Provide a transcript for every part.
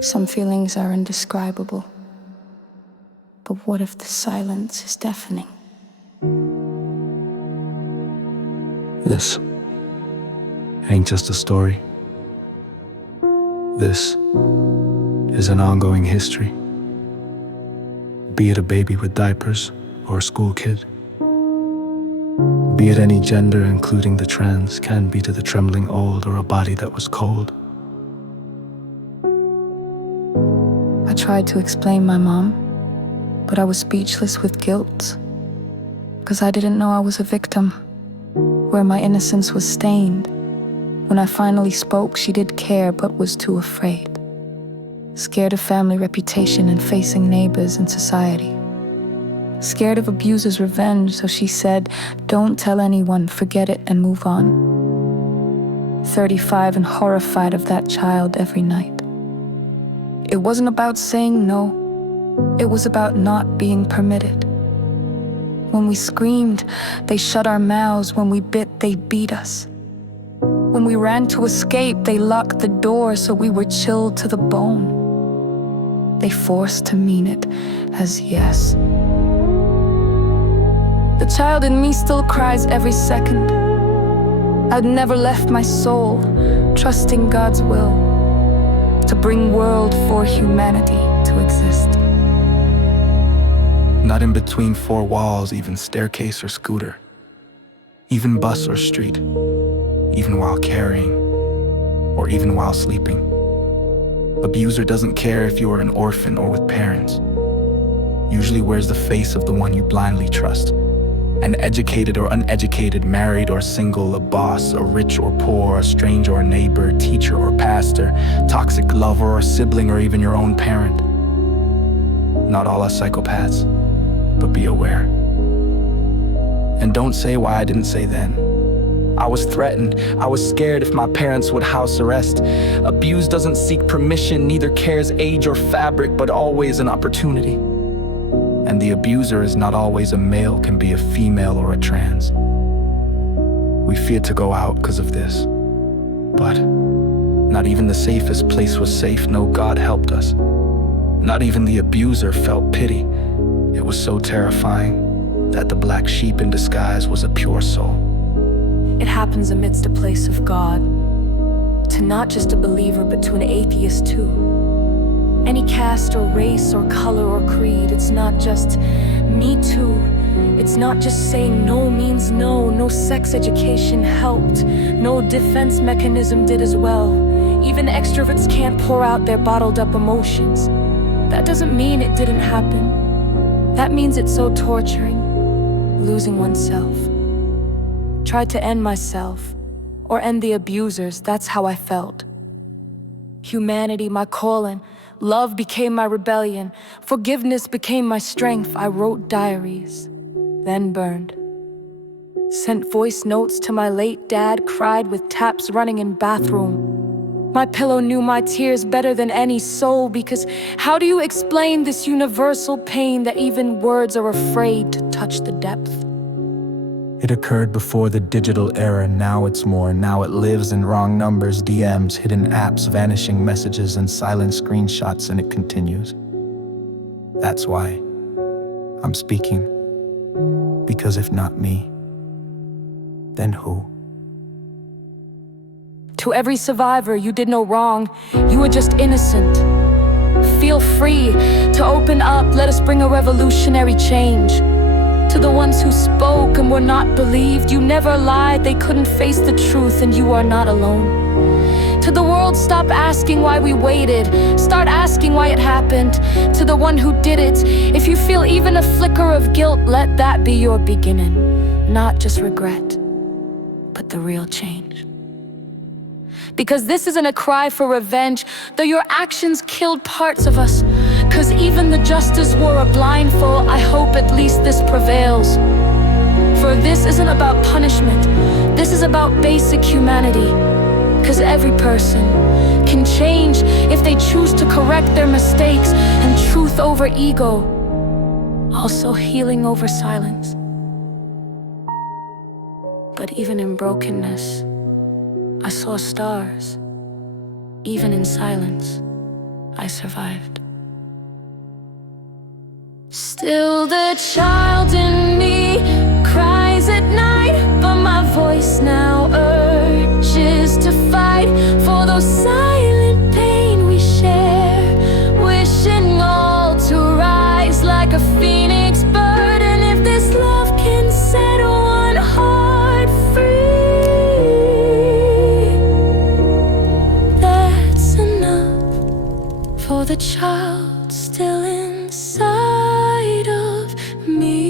Some feelings are indescribable, but what if the silence is deafening? This ain't just a story. This is an ongoing history. Be it a baby with diapers or a school kid. Be it any gender, including the trans, can be to the trembling old or a body that was cold. I tried to explain my mom, but I was speechless with guilt, because I didn't know I was a victim, where my innocence was stained. When I finally spoke, she did care, but was too afraid. Scared of family reputation and facing neighbors and society. Scared of abusers' revenge, so she said, "Don't tell anyone, forget it and move on." 35 and horrified of that child every night. It wasn't about saying no. It was about not being permitted. When we screamed, they shut our mouths. When we bit, they beat us. When we ran to escape, they locked the door, so we were chilled to the bone. They forced to mean it as yes. The child in me still cries every second. I'd never left my soul, trusting God's will to bring world for humanity to exist. Not in between four walls, even staircase or scooter, even bus or street, even while carrying, or even while sleeping. Abuser doesn't care if you are an orphan or with parents. Usually wears the face of the one you blindly trust. An educated or uneducated, married or single, a boss, a rich or poor, a stranger or neighbor, teacher or pastor, toxic lover or sibling or even your own parent. Not all are psychopaths, but be aware. And don't say why I didn't say then. I was threatened, I was scared if my parents would house arrest. Abuse doesn't seek permission, neither cares age or fabric, but always an opportunity. And the abuser is not always a male, can be a female or a trans. We feared to go out because of this. But not even the safest place was safe. No, God helped us. Not even the abuser felt pity. It was so terrifying that the black sheep in disguise was a pure soul. It happens amidst a place of God, to not just a believer, but to an atheist too. Any caste or race or color or creed, it's not just me too. It's not just saying no means no. No sex education helped. No defense mechanism did as well. Even extroverts can't pour out their bottled up emotions. That doesn't mean it didn't happen. That means it's so torturing, losing oneself. Tried to end myself, or end the abusers, that's how I felt. Humanity, my calling. Love became my rebellion. Forgiveness became my strength. I wrote diaries, then burned. Sent voice notes to my late dad, cried with taps running in bathroom. My pillow knew my tears better than any soul, because how do you explain this universal pain that even words are afraid to touch the depth? It occurred before the digital era, now it's more. Now it lives in wrong numbers, DMs, hidden apps, vanishing messages, and silent screenshots, and it continues. That's why I'm speaking. Because if not me, then who? To every survivor, you did no wrong. You were just innocent. Feel free to open up. Let us bring a revolutionary change. To the ones who spoke and were not believed, you never lied, they couldn't face the truth, and you are not alone. To the world, stop asking why we waited, start asking why it happened. To the one who did it, if you feel even a flicker of guilt, let that be your beginning. Not just regret, but the real change. Because this isn't a cry for revenge, though your actions killed parts of us. Cause even the justice wore a blindfold, I hope at least this prevails. For this isn't about punishment, this is about basic humanity. Cause every person can change if they choose to correct their mistakes, and truth over ego, also healing over silence. But even in brokenness, I saw stars. Even in silence, I survived. Still the child in me cries at night, but my voice now urges to fight for those silent pain we share, wishing all to rise like a phoenix bird. And if this love can set one heart free, that's enough for the child still inside of me.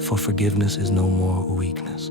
For forgiveness is no more a weakness.